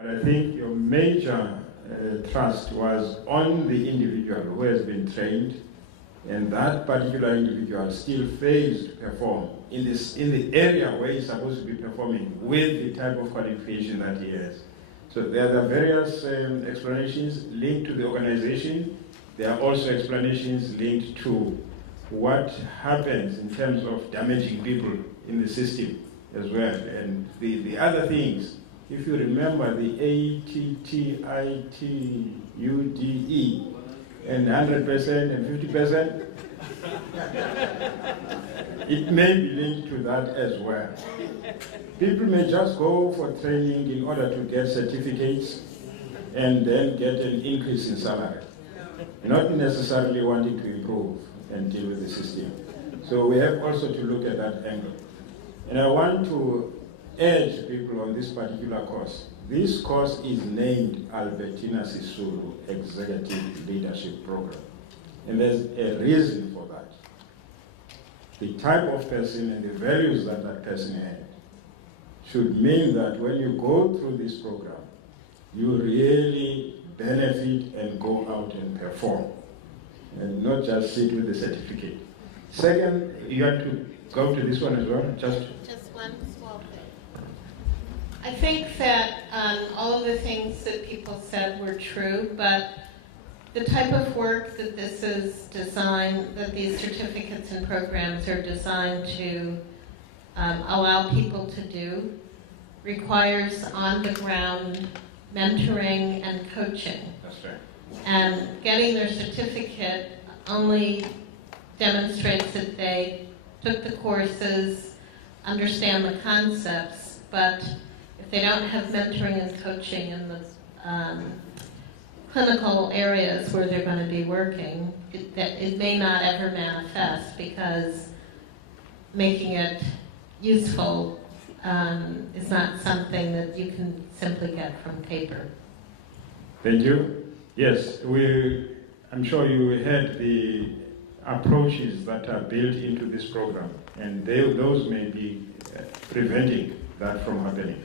But I think your major trust was on the individual who has been trained, and that particular individual still fails to perform in the area where he's supposed to be performing with the type of qualification that he has. So there are various explanations linked to the organization. There are also explanations linked to what happens in terms of damaging people in the system as well. And the other things, if you remember the ATTITUDE and 100% and 50%, it may be linked to that as well. People may just go for training in order to get certificates and then get an increase in salary, not necessarily wanting to improve and deal with the system. So we have also to look at that angle. And I want to urge people on this particular course. This course is named Albertina Sisulu Executive Leadership Program. And there's a reason for that. The type of person and the values that that person had should mean that when you go through this program, you really benefit and go out and perform, and not just sit with the certificate. Second, you have to go to this one as well, just one small thing. I think that all of the things that people said were true, but the type of work that this is designed, that these certificates and programs are designed to allow people to do, requires on-the-ground mentoring and coaching. That's right. And getting their certificate only demonstrates that they took the courses, understand the concepts, but if they don't have mentoring and coaching in the clinical areas where they're going to be working, it may not ever manifest, because making it useful is not something that you can simply get from paper. Thank you. Yes, I'm sure you heard the approaches that are built into this program, and those may be preventing that from happening.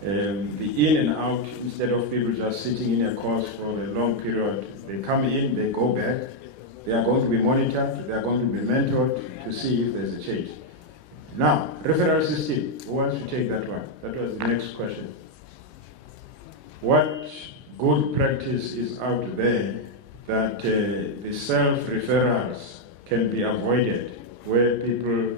The in and out, instead of people just sitting in a course for a long period, they come in, they go back, they are going to be monitored, they are going to be mentored to see if there's a change. Now, referral system, who wants to take that one? That was the next question. What good practice is out there that the self-referrals can be avoided, where people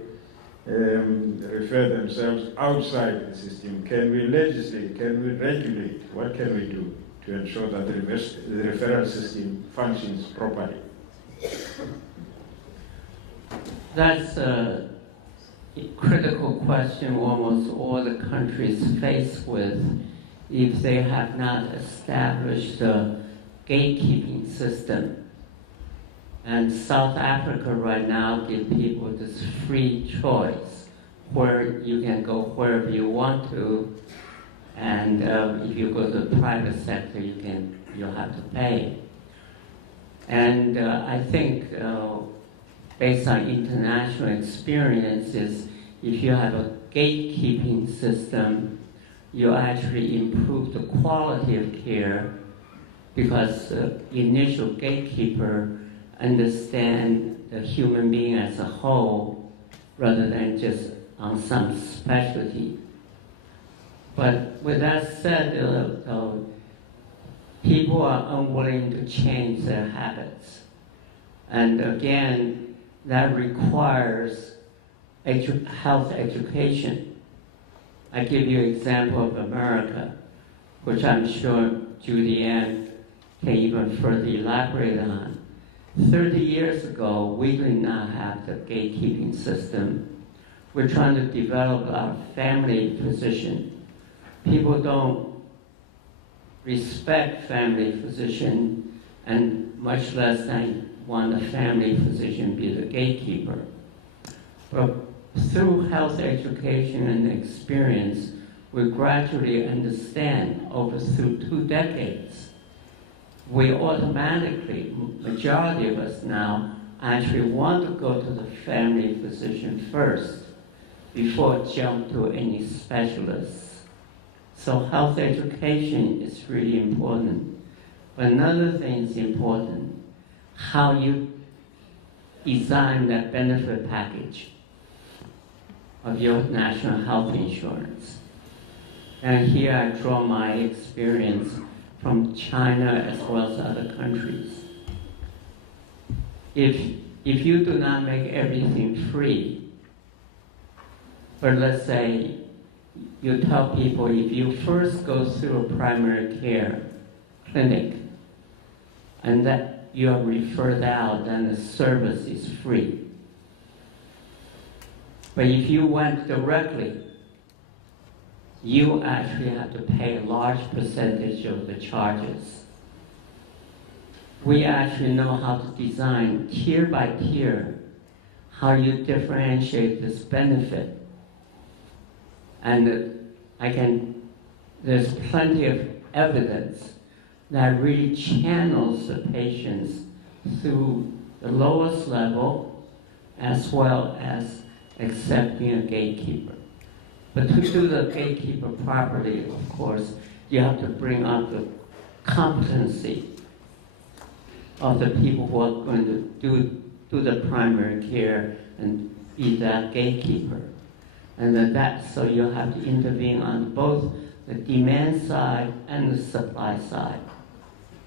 refer themselves outside the system? Can we legislate? Can we regulate? What can we do to ensure that the referral system functions properly? That's a critical question almost all the countries face with if they have not established a gatekeeping system. And South Africa right now gives people this free choice where you can go wherever you want to, and if you go to the private sector, you'll have to pay. And I think based on international experiences, if you have a gatekeeping system, you actually improve the quality of care, because the initial gatekeeper understand the human being as a whole rather than just on some specialty. But with that said, people are unwilling to change their habits. And again, that requires health education. I give you an example of America, which I'm sure Judy Ann can even further elaborate on. 30 years ago, we did not have the gatekeeping system. We're trying to develop our family physician. People don't respect family physician, and much less than want a family physician be the gatekeeper. But through health education and experience, we gradually understand through 2 decades, we automatically, majority of us now, actually want to go to the family physician first before jump to any specialists. So health education is really important. But another thing is important, how you design that benefit package of your national health insurance. And here I draw my experience from China as well as other countries. If you do not make everything free, but let's say you tell people if you first go through a primary care clinic and that you are referred out, then the service is free. But if you went directly, you actually have to pay a large percentage of the charges. We actually know how to design tier by tier how you differentiate this benefit. And there's plenty of evidence that really channels the patients through the lowest level as well as accepting a gatekeeper. But to do the gatekeeper properly, of course, you have to bring up the competency of the people who are going to do the primary care and be that gatekeeper. And so you have to intervene on both the demand side and the supply side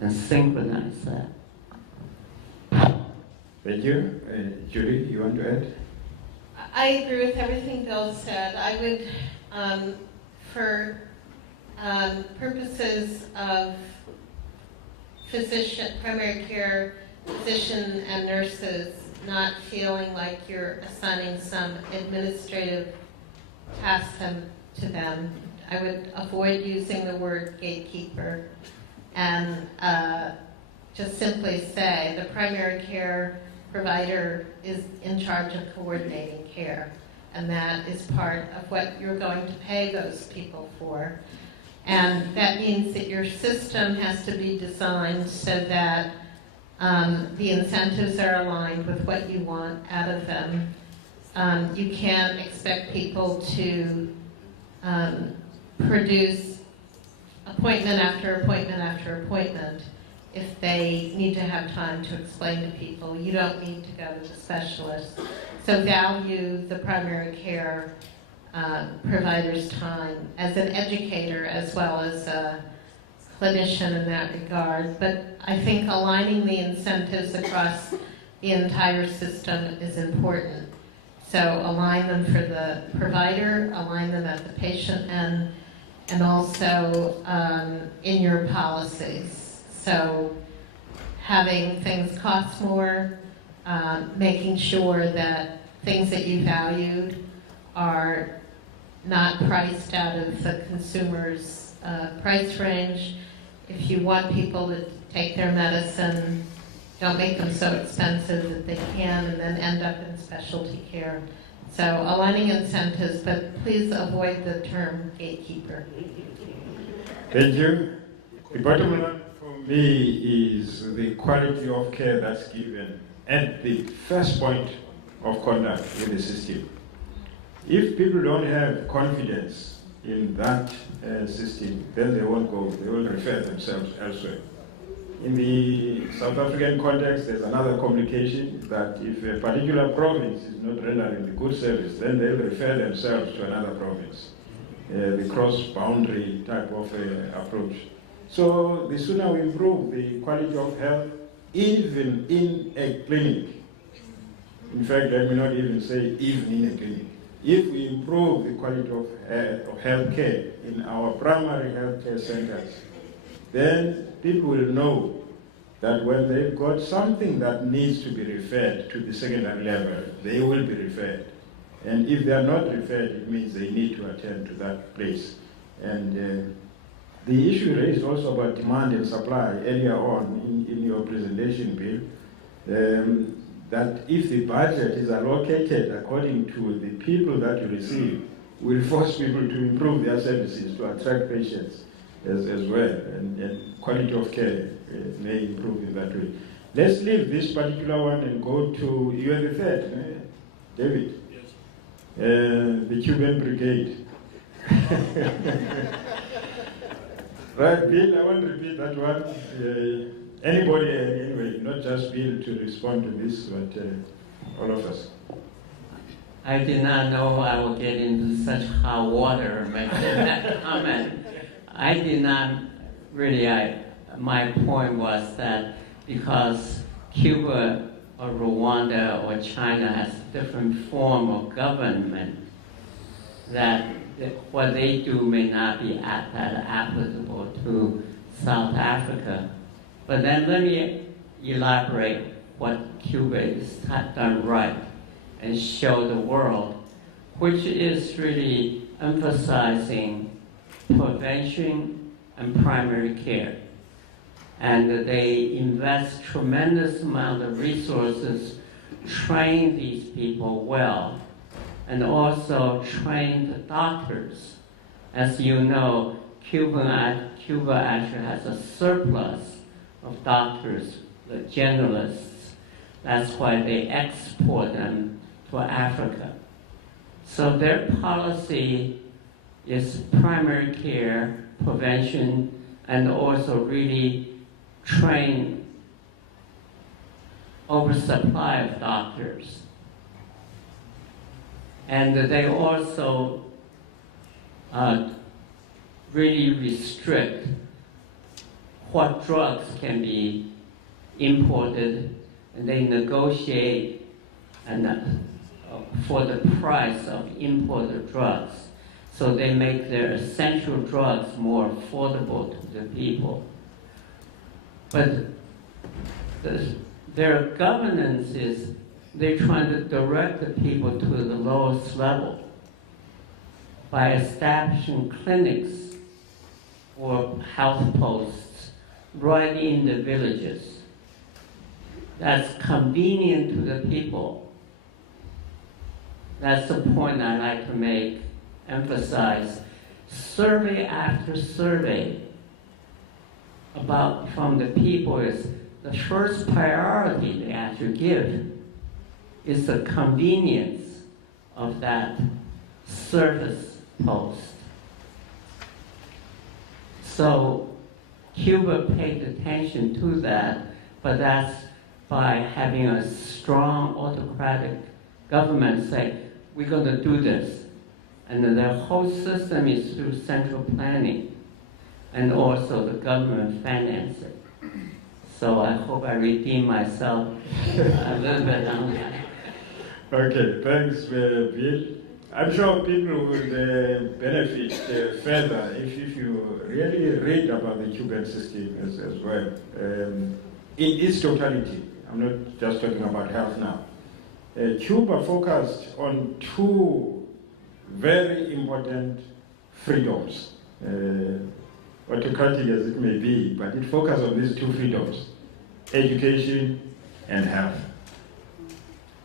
and synchronize that. Thank you. Judy, you want to add? I agree with everything Bill said. I would, for purposes of primary care physician and nurses not feeling like you're assigning some administrative tasks to them, I would avoid using the word gatekeeper and just simply say the primary care provider is in charge of coordinating care, and that is part of what you're going to pay those people for. And that means that your system has to be designed so that the incentives are aligned with what you want out of them. You can't expect people to produce appointment after appointment after appointment if they need to have time to explain to people. You don't need to go to the specialist. So value the primary care provider's time as an educator as well as a clinician in that regard. But I think aligning the incentives across the entire system is important. So align them for the provider, align them at the patient end, and also in your policies. So having things cost more, making sure that things that you valued are not priced out of the consumer's price range. If you want people to take their medicine, don't make them so expensive that they can and then end up in specialty care. So aligning incentives, but please avoid the term gatekeeper. Thank you. The bottom line for me is the quality of care that's given at the first point of contact with the system. If people don't have confidence in that system, then they won't go, they will refer themselves elsewhere. In the South African context, there's another complication that if a particular province is not rendering the good service, then they'll refer themselves to another province. The cross-boundary type of approach. So the sooner we improve the quality of health, even in a clinic, in fact, let me not even say even in a clinic, if we improve the quality of health care in our primary health care centers, then people will know that when they've got something that needs to be referred to the secondary level, they will be referred. And if they are not referred, it means they need to attend to that place. And the issue raised also about demand and supply earlier on in your presentation, Bill, that if the budget is allocated according to the people that you receive, will force people to improve their services to attract patients as well, and quality of care may improve in that way. Let's leave this particular one and go to, you are the third, David. Yes. The Cuban Brigade. Right, Bill, I want to repeat that one. Anybody, anyway, not just Bill to respond to this, but all of us. I did not know I would get into such hot water making that comment. I did not really, my point was that because Cuba or Rwanda or China has a different form of government, that what they do may not be that applicable to South Africa. But then let me elaborate what Cuba has done right and show the world, which is really emphasizing prevention and primary care. And they invest tremendous amount of resources, train these people well, and also train the doctors. As you know, Cuba actually has a surplus of doctors, the generalists. That's why they export them to Africa. So their policy is primary care, prevention, and also really train oversupply of doctors. And they also really restrict what drugs can be imported, and they negotiate for the price of imported drugs. So they make their essential drugs more affordable to the people. But their governance is they're trying to direct the people to the lowest level by establishing clinics or health posts right in the villages. That's convenient to the people. That's the point I like to make, emphasize. Survey after survey from the people is the first priority they actually give is the convenience of that service post. So Cuba paid attention to that, but that's by having a strong autocratic government say, we're going to do this. And then the whole system is through central planning, and also the government finance it. So I hope I redeem myself a little bit on that. Okay, thanks, Bill. I'm sure people would benefit further if you really read about the Cuban system as well. In its totality, I'm not just talking about health now. Cuba focused on two very important freedoms, autocratic as it may be, but it focused on these two freedoms, education and health.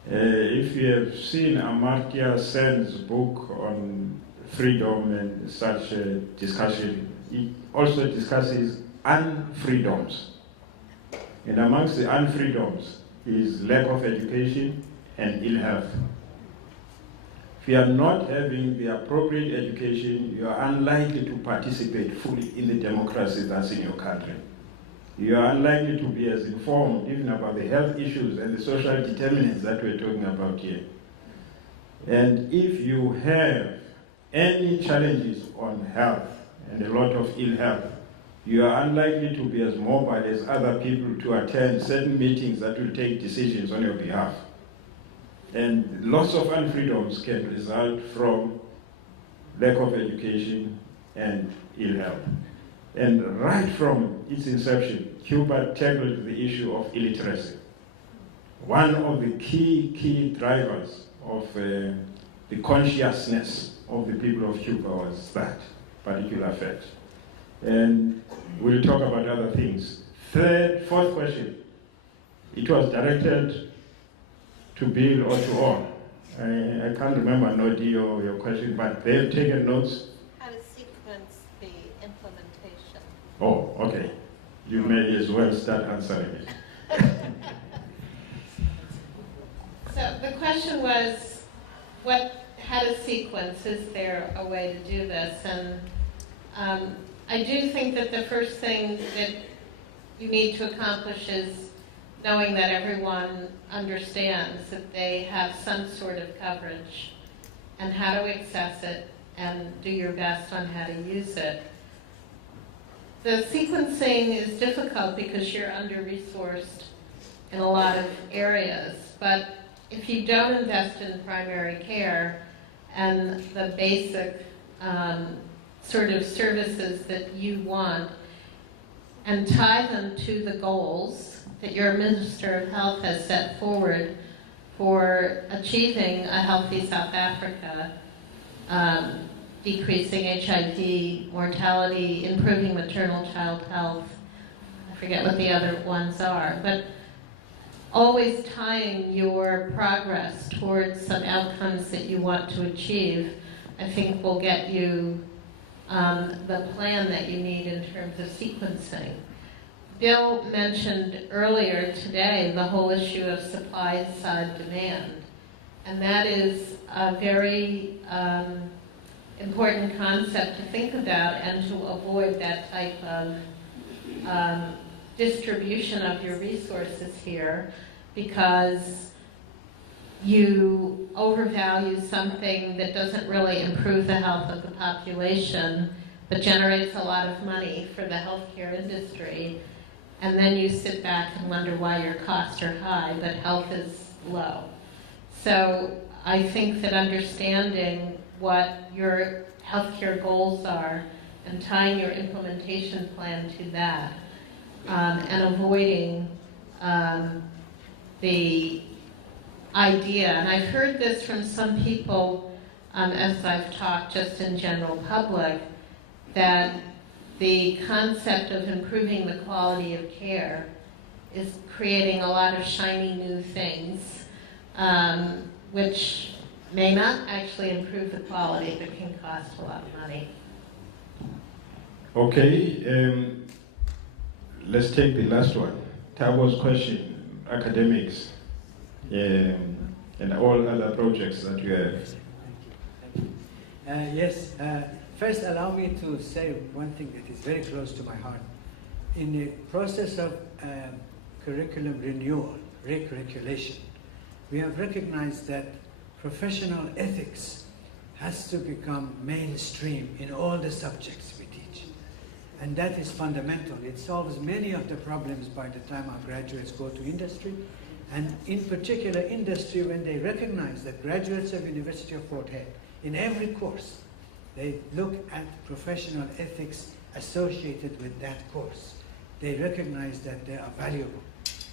If you have seen Amartya Sen's book on freedom and such discussion, it also discusses unfreedoms. And amongst the unfreedoms is lack of education and ill health. If you are not having the appropriate education, you are unlikely to participate fully in the democracy that's in your country. You are unlikely to be as informed even about the health issues and the social determinants that we're talking about here. And if you have any challenges on health and a lot of ill health, you are unlikely to be as mobile as other people to attend certain meetings that will take decisions on your behalf. And lots of unfreedoms can result from lack of education and ill health. And right from its inception, Cuba tackled the issue of illiteracy. One of the key drivers of the consciousness of the people of Cuba was that particular fact. And we'll talk about other things. Fourth question. It was directed to Bill or to all. I can't remember, Nodi, your question, but they've taken notes. How to sequence the implementation. Oh, okay. You may as well start answering it. So the question was, how to sequence? Is there a way to do this? And I do think that the first thing that you need to accomplish is knowing that everyone understands that they have some sort of coverage and how to access it and do your best on how to use it. The sequencing is difficult because you're under-resourced in a lot of areas, but if you don't invest in primary care and the basic sort of services that you want and tie them to the goals that your Minister of Health has set forward for achieving a healthy South Africa, decreasing HIV mortality, improving maternal child health, I forget what the other ones are, but always tying your progress towards some outcomes that you want to achieve, I think will get you the plan that you need in terms of sequencing. Bill mentioned earlier today the whole issue of supply side demand, and that is a very important concept to think about and to avoid that type of distribution of your resources here, because you overvalue something that doesn't really improve the health of the population but generates a lot of money for the healthcare industry, and then you sit back and wonder why your costs are high but health is low. So I think that understanding what your healthcare goals are and tying your implementation plan to that, and avoiding the idea, and I've heard this from some people as I've talked just in general public, that the concept of improving the quality of care is creating a lot of shiny new things, which may not actually improve the quality but can cost a lot of money. Okay, let's take the last one. Tabo's question, academics, and all other projects that you have. Yes, first allow me to say one thing that is very close to my heart. In the process of curriculum renewal, recurriculation, we have recognized that professional ethics has to become mainstream in all the subjects we teach. And that is fundamental. It solves many of the problems by the time our graduates go to industry. And in particular, industry, when they recognize that graduates of University of Fort Hare, in every course, they look at professional ethics associated with that course. They recognize that they are valuable.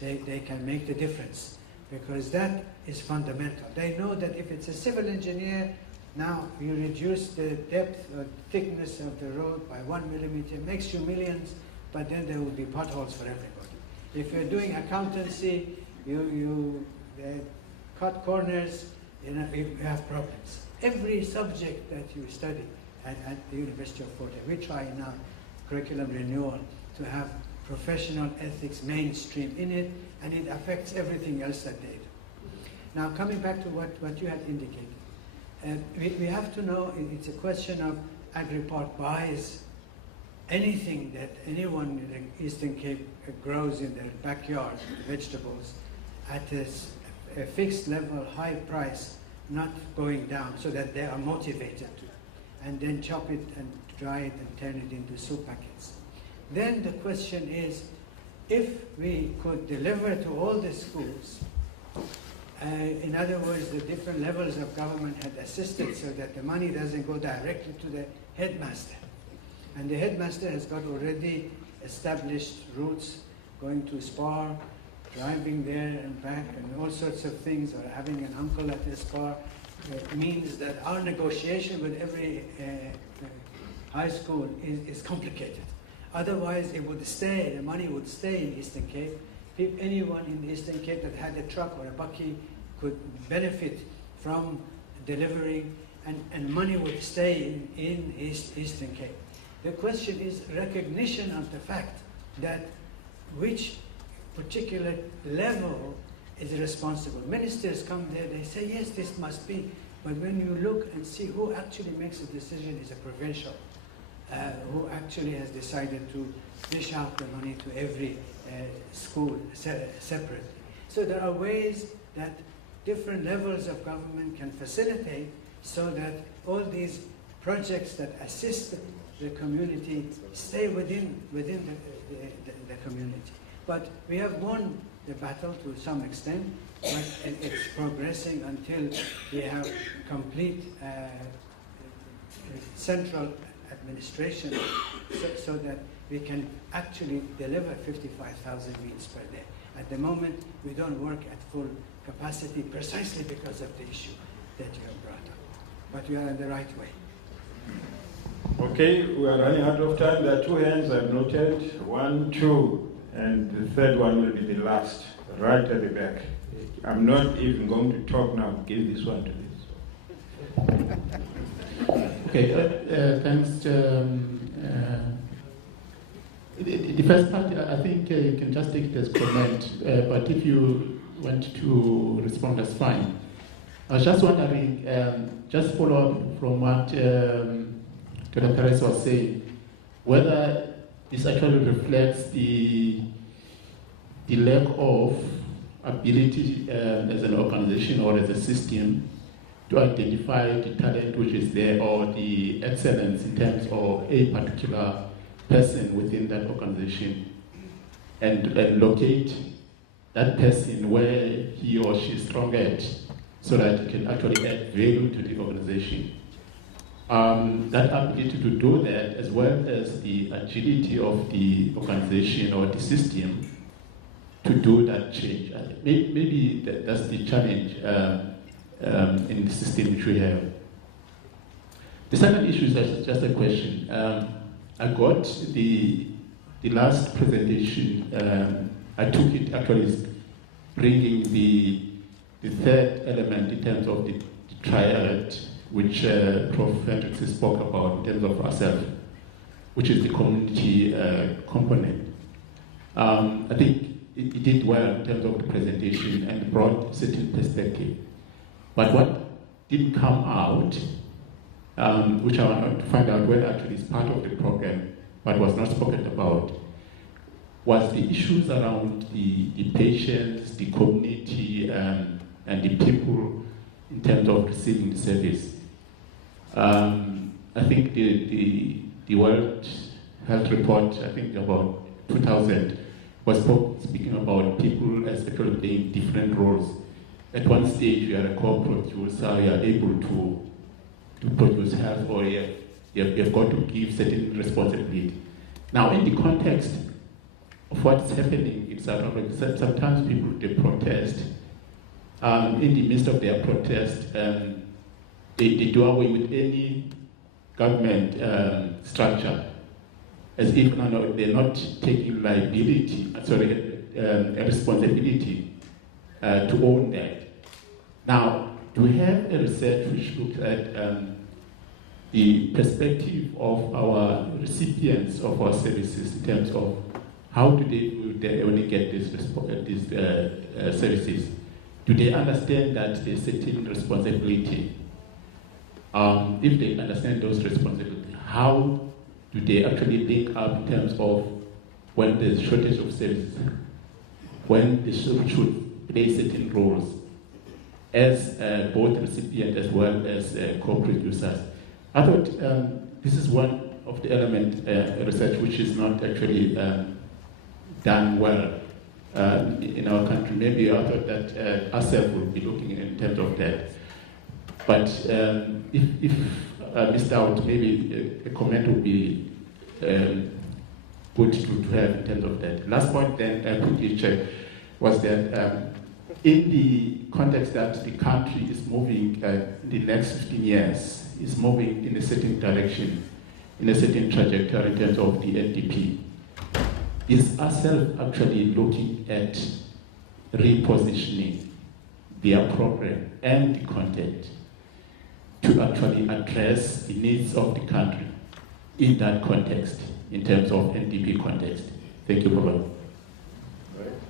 They can make the difference, because that is fundamental. They know that if it's a civil engineer, now you reduce the depth or thickness of the road by 1 millimeter, makes you millions, but then there will be potholes for everybody. If you're doing accountancy, you cut corners, you have problems. Every subject that you study at the University of Fort Hare, we try in our curriculum renewal to have professional ethics mainstream in it, and it affects everything else that they do. Now, coming back to what you had indicated, we have to know it's a question of Agri-Park buys anything that anyone in the Eastern Cape grows in their backyard, vegetables, at a fixed level, high price, not going down, so that they are motivated to, and then chop it and dry it and turn it into soup packets. Then the question is, if we could deliver to all the schools, in other words, the different levels of government had assisted so that the money doesn't go directly to the headmaster. And the headmaster has got already established routes, going to Spar, driving there and back, and all sorts of things, or having an uncle at the Spar, means that our negotiation with every high school is complicated. Otherwise, it would stay, the money would stay in Eastern Cape. If anyone in the Eastern Cape that had a truck or a bakkie could benefit from delivering, and money would stay in Eastern Cape. The question is recognition of the fact that which particular level is responsible. Ministers come there, they say, yes, this must be, but when you look and see who actually makes a decision is a provincial who actually has decided to dish out the money to every school separately. So there are ways that different levels of government can facilitate so that all these projects that assist the community stay within the community. But we have won the battle to some extent, but it's progressing until we have complete central administration so that we can actually deliver 55,000 meals per day. At the moment, we don't work at full capacity precisely because of the issue that you have brought up. But we are on the right way. Okay, we are running out of time. There are two hands I've noted. 1, 2, and the third one will be the last, right at the back. I'm not even going to talk now. Give this one to this. Okay, thanks. The first part, I think you can just take it as comment, but if you want to respond, that's fine. I was just wondering, just follow up from what Dr. Perez was saying, whether this actually reflects the lack of ability as an organization or as a system to identify the talent which is there or the excellence in terms of a particular person within that organization and locate that person where he or she is strong at so that it can actually add value to the organization. That ability to do that, as well as the agility of the organization or the system to do that change. Maybe that's the challenge in the system which we have. The second issue is just a question. I got the last presentation, I took it actually as bringing the third element in terms of the triad, which Prof. Hendricks spoke about in terms of ourselves, which is the community component. I think it did well in terms of the presentation and brought a certain perspective. But what didn't come out, which I wanted to find out whether actually is part of the program, but was not spoken about, was the issues around the patients, the community, and the people in terms of receiving the service. I think the World Health Report, I think about 2000, was speaking about people as actually playing different roles. At one stage, you are a co-producer, you are able to produce health, or you've got to give certain responsibility. Now, in the context of what's happening in South Africa, sometimes people, they protest. In the midst of their protest, they do away with any government structure, as if they're not taking liability, a responsibility to own that. Now, do we have a research which looks at the perspective of our recipients of our services in terms of how do they only get these services? Do they understand that there's certain responsibility? If they understand those responsibilities, how do they actually link up in terms of when there's shortage of services, when they should play certain roles as both recipient as well as co-producers? I thought this is one of the elements research which is not actually done well in our country. Maybe I thought that ourselves would be looking in terms of that. But if missed out, maybe a comment would be good to have in terms of that. Last point then I quickly check was that in the context that the country is moving in the next 15 years, is moving in a certain direction, in a certain trajectory in terms of the NDP, is ourselves actually looking at repositioning their program and the content to actually address the needs of the country in that context, in terms of NDP context. Thank you, Baba.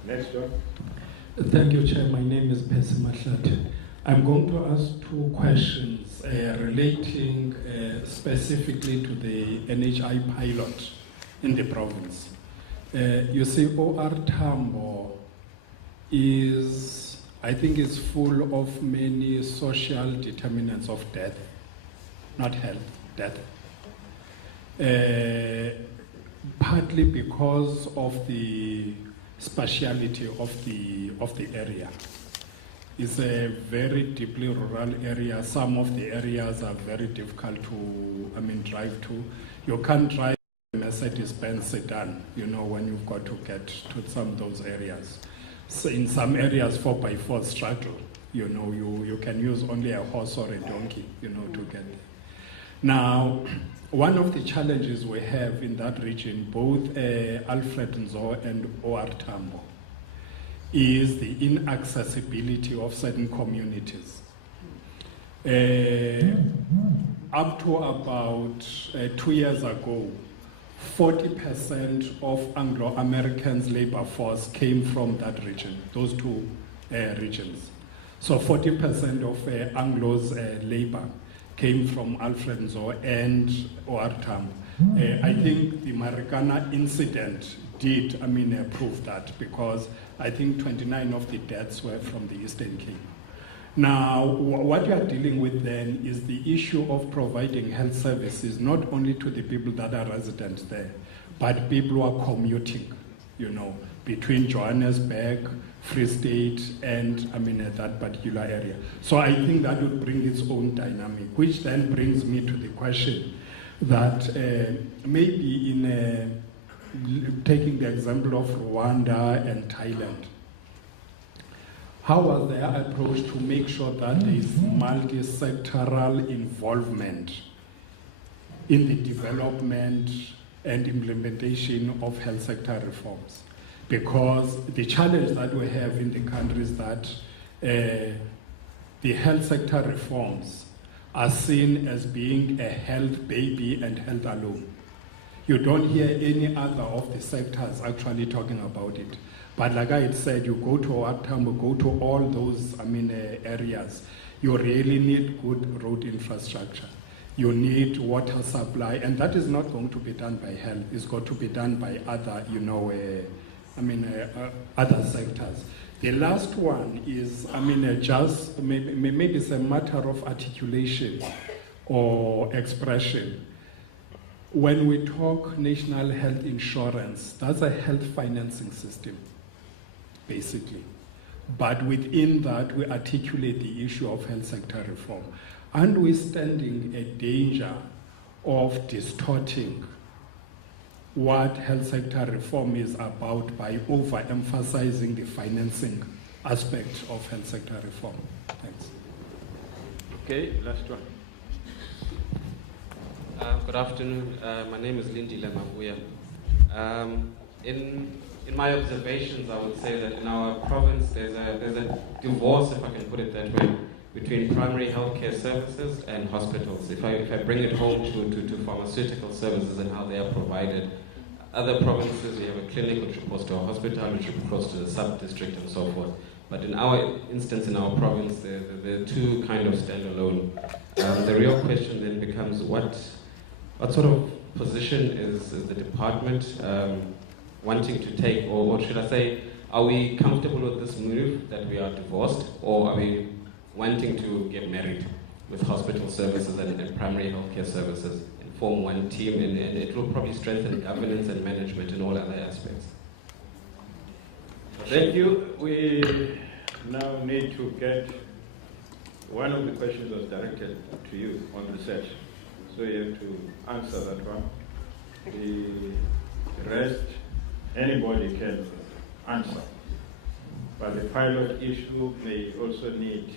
Next one. Thank you, Chair. My name is Percy Mahlat. I'm going to ask two questions relating specifically to the NHI pilot in the province. You see, OR Tambo is, I think, is full of many social determinants of death, not health, death. Partly because of the spatiality of the area. It's a very deeply rural area. Some of the areas are very difficult to, drive to. You can't drive a Mercedes-Benz sedan, when you've got to get to some of those areas. So in some areas, 4x4 struggle. You can use only a horse or a donkey, to get there. Now, one of the challenges we have in that region, both Alfred Nzo and OR Tambo, is the inaccessibility of certain communities. Up to about 2 years ago, 40% of Anglo-Americans' labor force came from that region, those two regions. So 40% of Anglo's labor came from Alfred Nzo and OR Tambo. I think the Marikana incident did, prove that, because I think 29 of the deaths were from the Eastern Cape. Now, what you are dealing with then is the issue of providing health services, not only to the people that are residents there, but people who are commuting, between Johannesburg, Free State, and that particular area. So I think that would bring its own dynamic, which then brings me to the question that maybe in taking the example of Rwanda and Thailand, how was their approach to make sure that there is multi-sectoral involvement in the development and implementation of health sector reforms? Because the challenge that we have in the country is that the health sector reforms are seen as being a health baby and health alone. You don't hear any other of the sectors actually talking about it. But like I had said, you go to Ouattamo, go to all those areas, you really need good road infrastructure. You need water supply, and that is not going to be done by health. It's got to be done by other, other sectors. The last one is, just maybe it's a matter of articulation or expression. When we talk national health insurance, that's a health financing system, basically. But within that, we articulate the issue of health sector reform. And we're standing a danger of distorting what health sector reform is about by overemphasizing the financing aspect of health sector reform. Thanks. Okay, last one. Good afternoon. My name is Lindy Lemabuya. In my observations, I would say that in our province there's a divorce, if I can put it that way, between primary healthcare services and hospitals. If I bring it home to pharmaceutical services and how they are provided, other provinces you have a clinic which reports to a hospital, which reports to the sub-district and so forth. But in our instance, in our province, they're two kind of standalone. The real question then becomes what sort of position is the department wanting to take, or should I say, are we comfortable with this move that we are divorced, or are we wanting to get married with hospital services and primary healthcare services and form one team, and it will probably strengthen governance and management in all other aspects? Thank you. We now need to get, one of the questions was directed to you on research, so you have to answer that one. The rest, anybody can answer. But the pilot issue may also need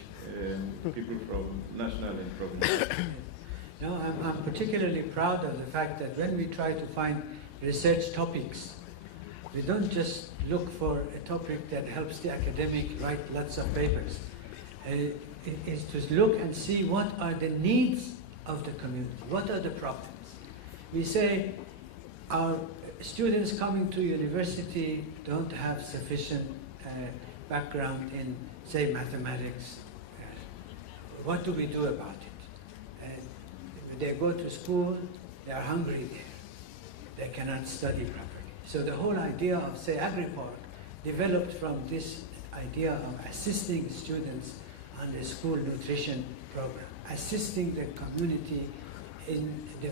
people from national and provincial. No, I'm particularly proud of the fact that when we try to find research topics, we don't just look for a topic that helps the academic write lots of papers. It is to look and see what are the needs of the community, what are the problems. We say our students coming to university don't have sufficient background in, say, mathematics, what do we do about it? And they go to school, they are hungry there. They cannot study properly. So the whole idea of, say, AgriPark developed from this idea of assisting students on the school nutrition program, assisting the community in the,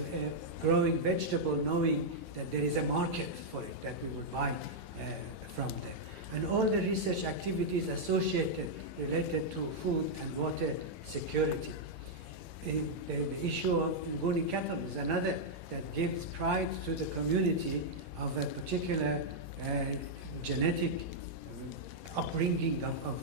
growing vegetable, knowing that there is a market for it, that we will buy from them. And all the research activities associated, related to food and water security. The issue of Nguni cattle is another that gives pride to the community of a particular genetic upbringing of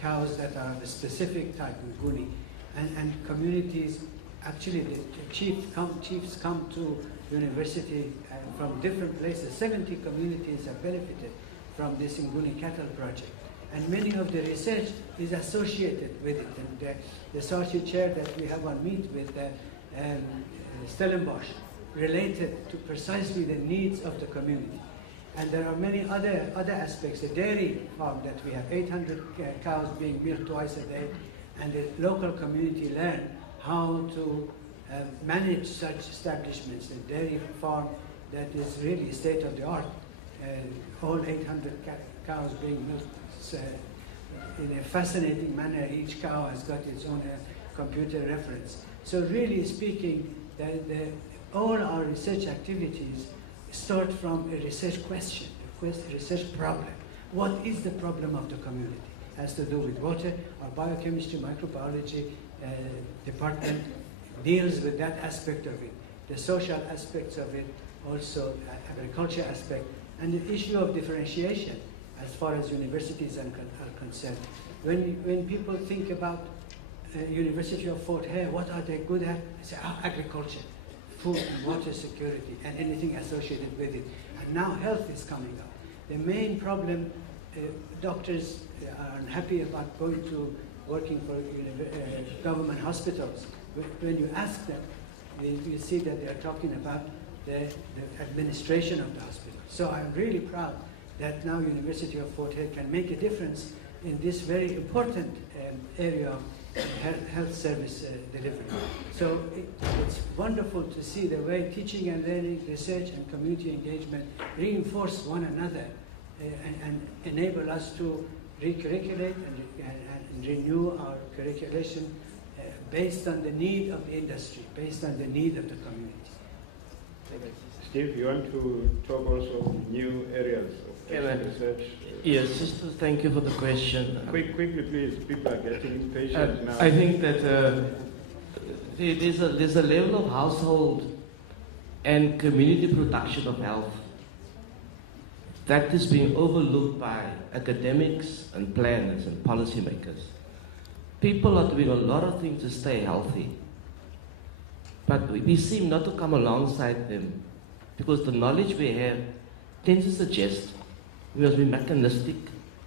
cows that are of a specific type, Nguni. And communities, actually the chiefs come to university from different places. 70 communities have benefited from this Nguni cattle project. And many of the research is associated with it. And the associate chair that we have on meet with Stellenbosch related to precisely the needs of the community. And there are many other aspects. The dairy farm that we have, 800 cows being milked twice a day, and the local community learn how to manage such establishments. A dairy farm that is really state of the art. All 800 cows being milked in a fascinating manner. Each cow has got its own computer reference. So really speaking, all our research activities start from a research question, a research problem. What is the problem of the community? It has to do with water. Our biochemistry, microbiology department deals with that aspect of it. The social aspects of it, also agriculture aspect, and the issue of differentiation as far as universities are concerned. When people think about University of Fort Hare, what are they good at? They say, agriculture, food and water security, and anything associated with it. And now health is coming up. The main problem, doctors are unhappy about going to working for government hospitals. When you ask them, you see that they are talking about the administration of the hospital. So I'm really proud that now University of Fort Hare can make a difference in this very important area of health service delivery. So it's wonderful to see the way teaching and learning, research and community engagement reinforce one another and enable us to recurriculate and renew our curriculation based on the need of the industry, based on the need of the community. Steve, you want to talk also of new areas of research? Yes, just to thank you for the question. Quickly, please. People are getting impatient now. I think that there's a level of household and community production of health that is being overlooked by academics and planners and policymakers. People are doing a lot of things to stay healthy, but we seem not to come alongside them because the knowledge we have tends to suggest we must be mechanistic,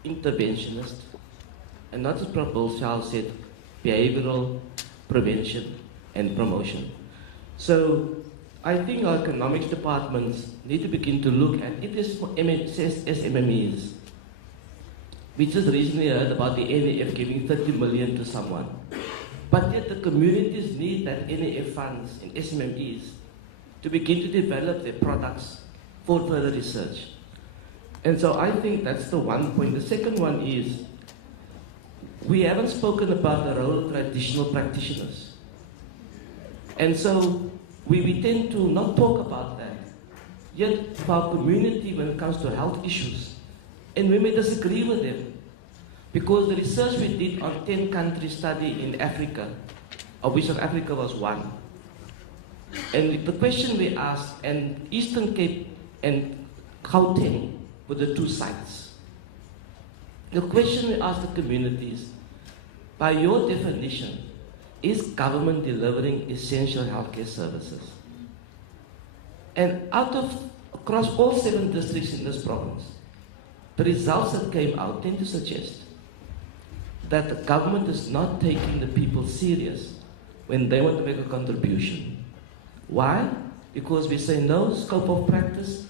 interventionist, and not as Prof. Bolshaw said, behavioral prevention and promotion. So I think our economics departments need to begin to look at if this SMMEs. We just recently heard about the NEF giving 30 million to someone. But yet the communities need that NEF funds in SMMEs to begin to develop their products for further research. And so I think that's the one point. The second one is, we haven't spoken about the role of traditional practitioners. And so we tend to not talk about that. Yet for our community, when it comes to health issues, and we may disagree with them, because the research we did on 10-country study in Africa, of which South Africa was one, and the question we asked, and Eastern Cape and Gauteng were the two sites. The question we asked the communities, by your definition, is government delivering essential healthcare services? And across all 7 districts in this province, the results that came out tend to suggest that the government is not taking the people serious when they want to make a contribution. Why? Because we say no scope of practice.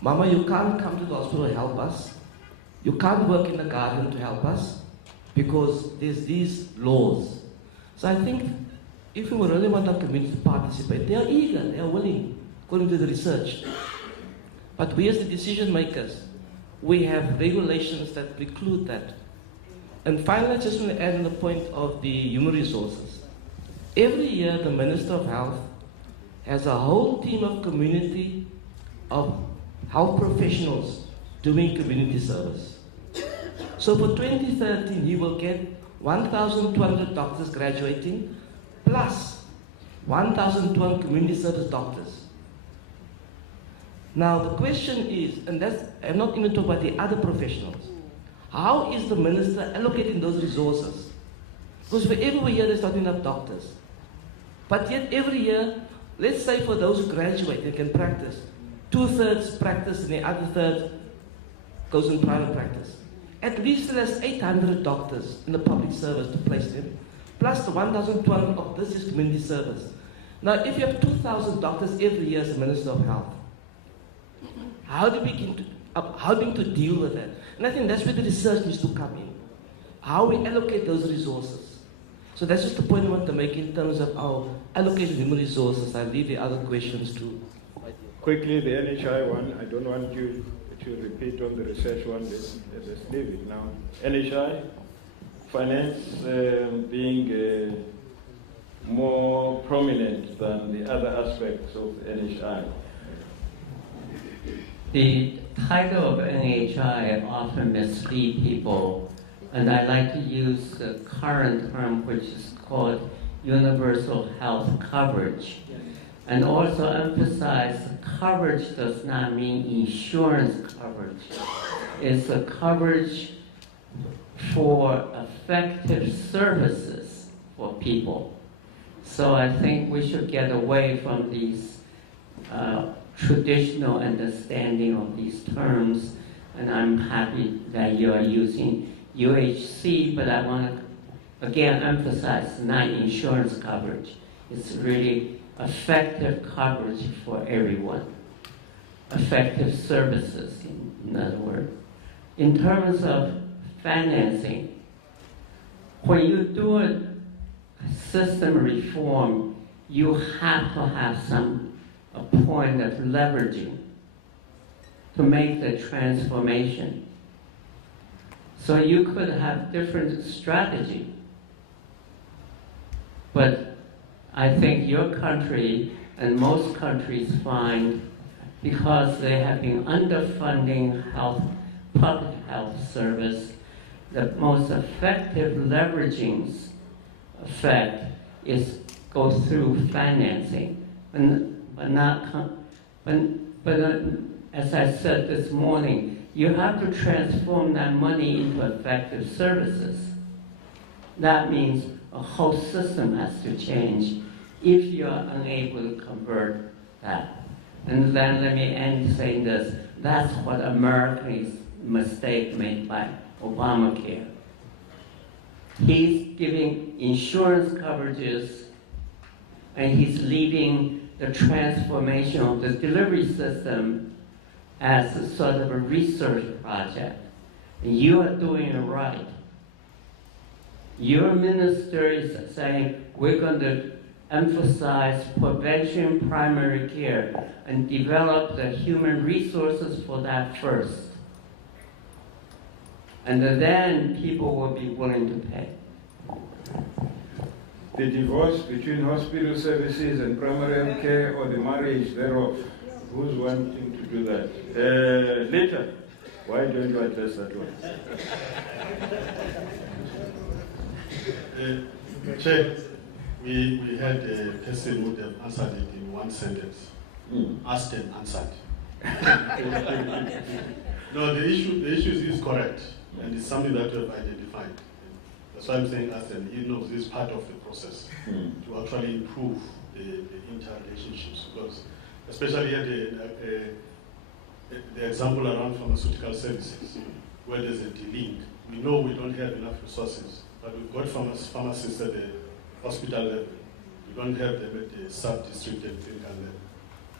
Mama, you can't come to the hospital to help us. You can't work in the garden to help us because there's these laws. So I think if we really want our community to participate, they are eager, they are willing, according to the research. But we as the decision makers, we have regulations that preclude that. And finally, I just want to add on the point of the human resources. Every year, the Minister of Health has a whole team of community of health professionals doing community service. So for 2013, he will get 1,200 doctors graduating, plus 1,200 community service doctors. Now the question is, and that's, I'm not even talking about the other professionals, how is the minister allocating those resources? Because for every year there's not enough doctors. But yet every year, let's say for those who graduate and can practice, 2/3 practice and the other third goes in private practice. At least there's 800 doctors in the public service to place them, plus the 1,200 of this is community service. Now if you have 2,000 doctors every year as a Minister of Health, how do we begin to deal with that? And I think that's where the research needs to come in. How we allocate those resources. So that's just the point I want to make in terms of our allocation of human resources. I'll leave the other questions to. Quickly, the NHI one, I don't want you to repeat on the research one, let's leave it now. NHI, finance being more prominent than the other aspects of NHI. The title of NHI often mislead people, and I like to use the current term, which is called universal health coverage. And also emphasize coverage does not mean insurance coverage. It's a coverage for effective services for people. So I think we should get away from these traditional understanding of these terms, and I'm happy that you are using UHC, but I want to again emphasize not insurance coverage. It's really effective coverage for everyone. Effective services, in other words. In terms of financing, when you do a system reform, you have to have a point of leveraging to make the transformation. So you could have different strategy, but I think your country and most countries find, because they have been underfunding public health service, the most effective leveraging effect is go through financing, but as I said this morning, you have to transform that money into effective services. That means a whole system has to change if you are unable to convert that. And then let me end saying this. That's what America's mistake made by Obamacare. He's giving insurance coverages and he's leaving the transformation of the delivery system as a sort of a research project. And you are doing it right. Your minister is saying, we're going to emphasize prevention, primary care, and develop the human resources for that first. And then people will be willing to pay. The divorce between hospital services and primary health care, or the marriage thereof, who's wanting to do that? Later, why don't you address that one? Chair, we had a person who would have answered it in one sentence. Asked and answered. No, the issue is correct, and it's something that we have identified. That's why I'm saying asked, and he knows this is part of the process to actually improve the interrelationships, because especially at the example around pharmaceutical services, where there's a de-link. We know we don't have enough resources, but we've got pharmacists at the hospital level. We don't have them at the sub-district and clinical level.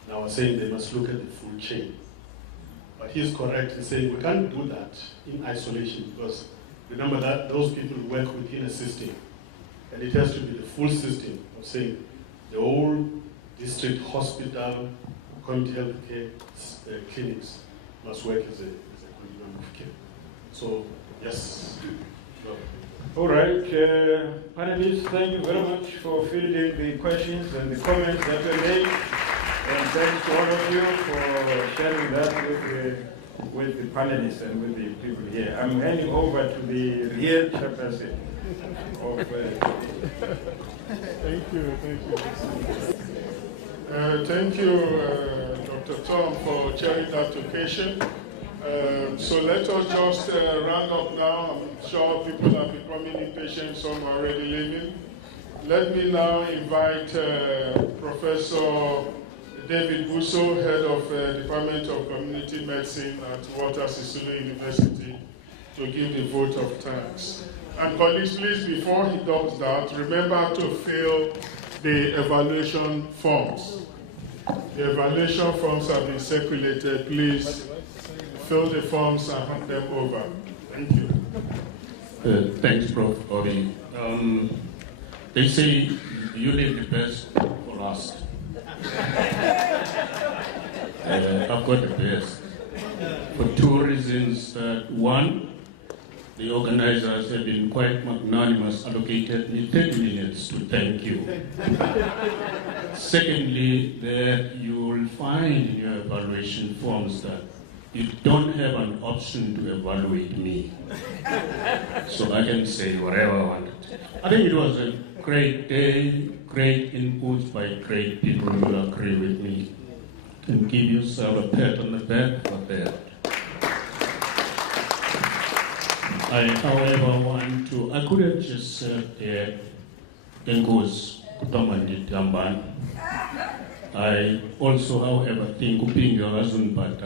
Now we're saying they must look at the full chain. But he's correct in saying we can't do that in isolation, because remember that those people work within a system. And it has to be the full system of saying the whole district hospital, community health care clinics must work as a continuum of care. So, yes. All right, panelists, thank you very much for fielding the questions and the comments that were made. And thanks to all of you for sharing that with the panelists and with the people here. I'm handing over to the real chairperson of... Thank you. Thank you, Dr. Tom, for chairing that occasion. So let us just round up now. I'm sure people are becoming impatient, some are already leaving. Let me now invite Professor David Busso, Head of Department of Community Medicine at Walter Sisulu University, to give the vote of thanks. And colleagues, please, before he does that, remember to fill the evaluation forms. The evaluation forms have been circulated. Please fill the forms and hand them over. Thank you. Thanks, Prof. Ori. They say you leave the best for last. I've got the best for two reasons. One, the organizers have been quite magnanimous, allocated me 30 minutes to thank you. Secondly, that you will find in your evaluation forms that you don't have an option to evaluate me. So I can say whatever I wanted. I think it was a great day, great inputs by great people who will agree with me. And give yourself a pat on the back for that. I, however, I could have just said there, Engos, Kutamandi Tamban. I also, however, think Upinga wasn't but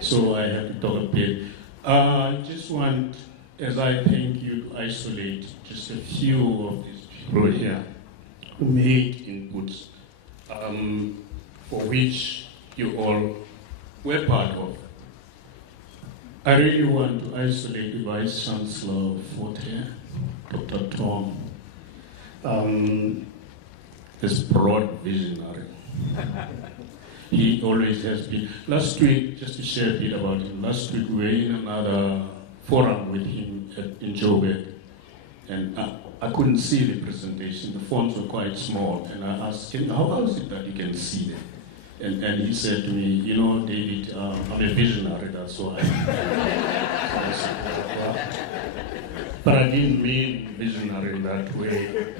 so I have to talk a bit. I just want, as I thank you, to isolate just a few of these people here who made inputs for which you all were part of. I really want to isolate the Vice Chancellor of Fort here, Dr. Tom, this broad visionary. He always has been. Last week, just to share a bit about him, last week we were in another forum with him in Joburg, and I couldn't see the presentation. The fonts were quite small, and I asked him, how is it that you can see them? And he said to me, you know, David, I'm a visionary, that's why. But I didn't mean visionary in that way.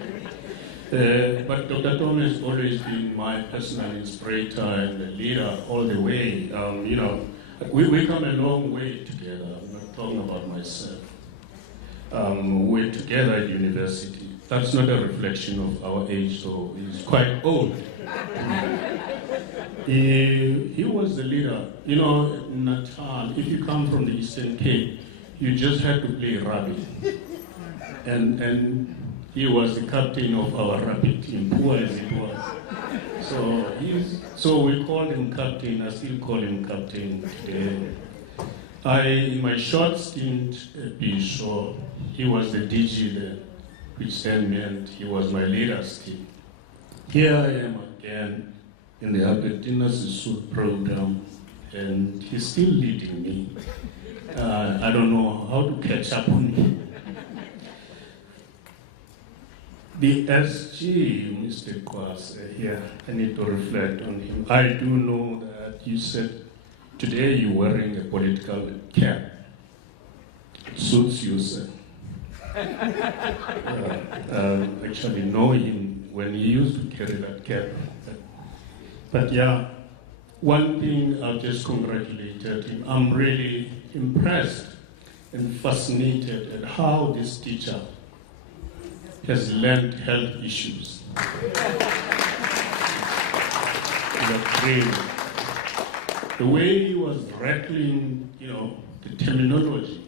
But Dr. Tom has always been my personal inspirator and leader all the way. You know, we come a long way together. I'm not talking about myself. We're together at university. That's not a reflection of our age, so he's quite old. He was the leader. You know, in Natal, if you come from the Eastern Cape, you just had to play rugby. And he was the captain of our rugby team, poor as it was. So we called him captain. I still call him captain today. In my short stint at Bishop, he was the DG there, which then meant he was my leader still. Here I am again in the Albertina Sisulu program, and he's still leading me. I don't know how to catch up on me. The SG, Mr. Kwas, here, I need to reflect on him. I do know that you said today you're wearing a political cap. It suits you, sir. Actually know him when he used to carry that cap. But yeah, one thing I've just congratulated him. I'm really impressed and fascinated at how this teacher has learned health issues. The way he was rattling, you know, the terminology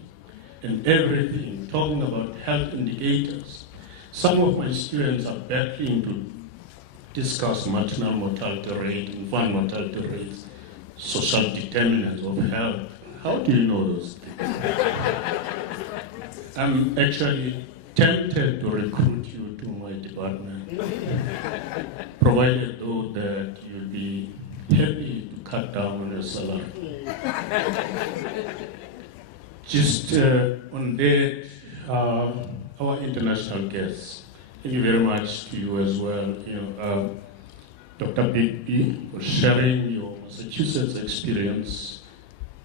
and everything, talking about health indicators. Some of my students are battling to discuss maternal mortality rate, infant mortality rates, social determinants of health. How do you know those things? I'm actually tempted to recruit you to my department, provided though that you'll be happy to cut down on your salary. Just on that, our international guests, thank you very much to you as well. Dr. Bigby, for sharing your Massachusetts experience.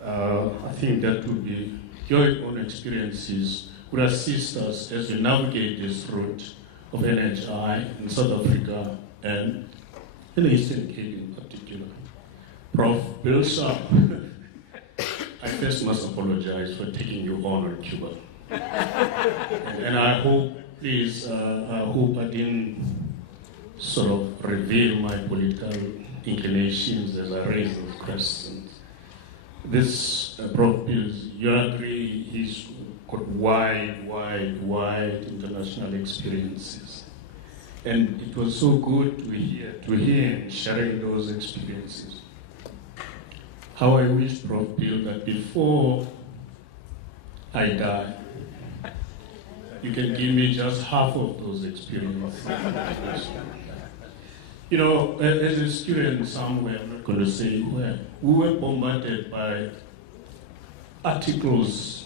I think that would be your own experiences would assist us as we navigate this route of NHI in South Africa and in the Eastern Cape in particular. Prof. Bill Sharp, I first must apologize for taking you on Cuba. And I hope, please, I hope I didn't sort of reveal my political inclinations as I raise those questions. This Prof. Bill, you agree, he's got wide international experiences. And it was so good to hear him sharing those experiences. How I wish, Prof. Bill, that before I die, you can give me just half of those experiences. As a student somewhere, I'm not going to say where, we were bombarded by articles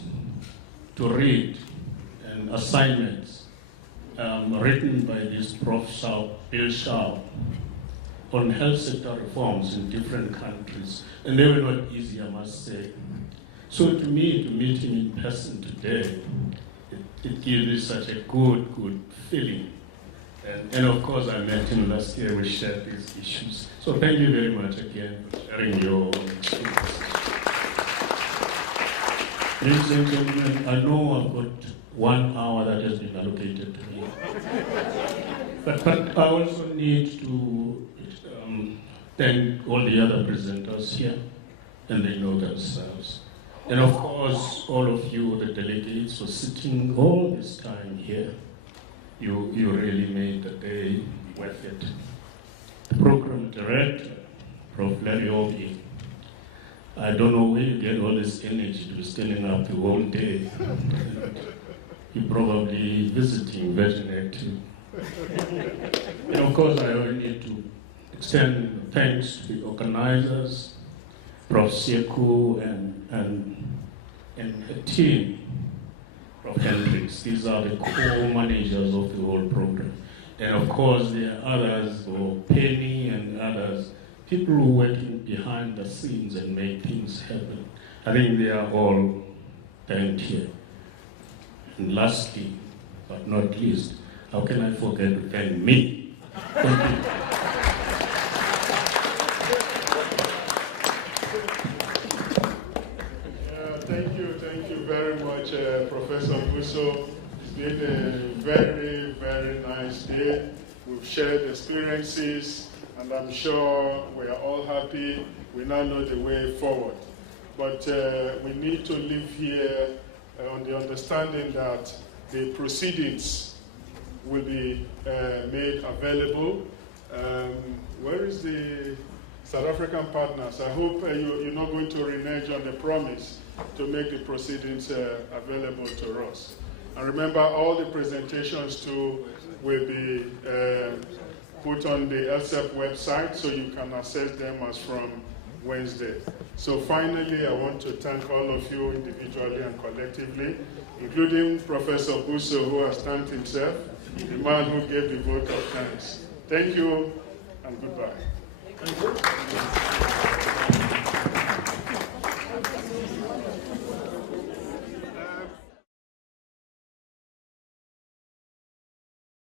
to read and assignments written by this Prof. Bill Sharp on health sector reforms in different countries. And they were not easy, I must say. So to me, to meet him in person today, it gives me such a good feeling. And of course, I met him last year, we shared these issues. So thank you very much again for sharing your experience. Ladies and gentlemen, I know I've got 1 hour that has been allocated to me. But I also need to thank all the other presenters here, and they know themselves. And of course, all of you, the delegates, for sitting all this time here. You really made the day worth it. The program director, Prof. Larry Obi, I don't know where you get all this energy to be standing up the whole day. You're probably visiting Regent too. And of course, I only need to extend thanks to the organizers, Prof. Sieku and a team, Prof. Hendricks. These are the core managers of the whole program. And of course, there are others, Penny and others, people who are working behind the scenes and make things happen. I think they are all thanked here. And lastly, but not least, how can I forget to thank me? Thank you. Thank you very much, Professor Busso. It's been a very nice day. We've shared experiences, and I'm sure we are all happy. We now know the way forward. But we need to live here on the understanding that the proceedings will be made available. Where is the South African partners? I hope you're not going to renege on the promise to make the proceedings available to us. And remember, all the presentations too will be put on the LSEP website, so you can access them as from Wednesday. So finally, I want to thank all of you individually and collectively, including Professor Busso, who has thanked himself, the man who gave the vote of thanks. Thank you and goodbye.